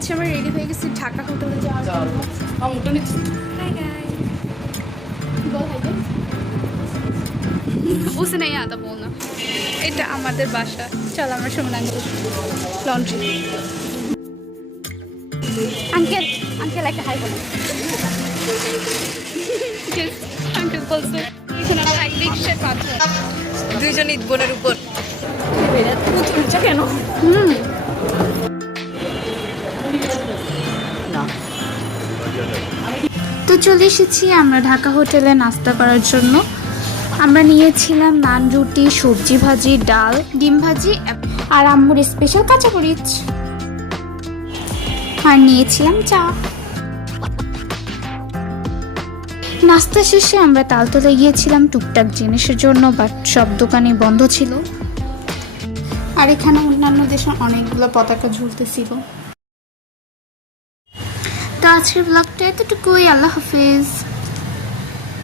আচ্ছা আমরা রেডি হয়ে গেছি ঢাকা হোটেলে যাওয়ার জন্য। হাই গাইস, বল হাই গাইস। उसे नहीं आता बोलना। এটা আমাদের বাসা। চল আমরা Suman uncle laundry. Uncle uncle একটা হাই বলো। আঙ্কেল বলছে এখানে লাইক রিকশা পাচ্ছে দুইজনই বোনের উপর কেন? তো চলে এসেছি আমরা ঢাকা হোটেলে নাস্তা করার জন্য। আমরা নিয়েছিলাম নান, রুটি, সবজি ভাজি, ডাল, ডিম ভাজি আর আম্মুর স্পেশাল কাঁচামরিচ, আর নিয়েছিলাম চা। নাস্তা শেষে আমরা তালতলায় গিয়েছিলাম টুকটাক জিনিসের জন্য, বাট সব দোকানই বন্ধ ছিল। আর এখানে অন্যান্য দেশের অনেকগুলো পতাকা ঝুলতেছিল। তো আজকের ব্লগটা এতটুকুই। আল্লাহ হাফেজ।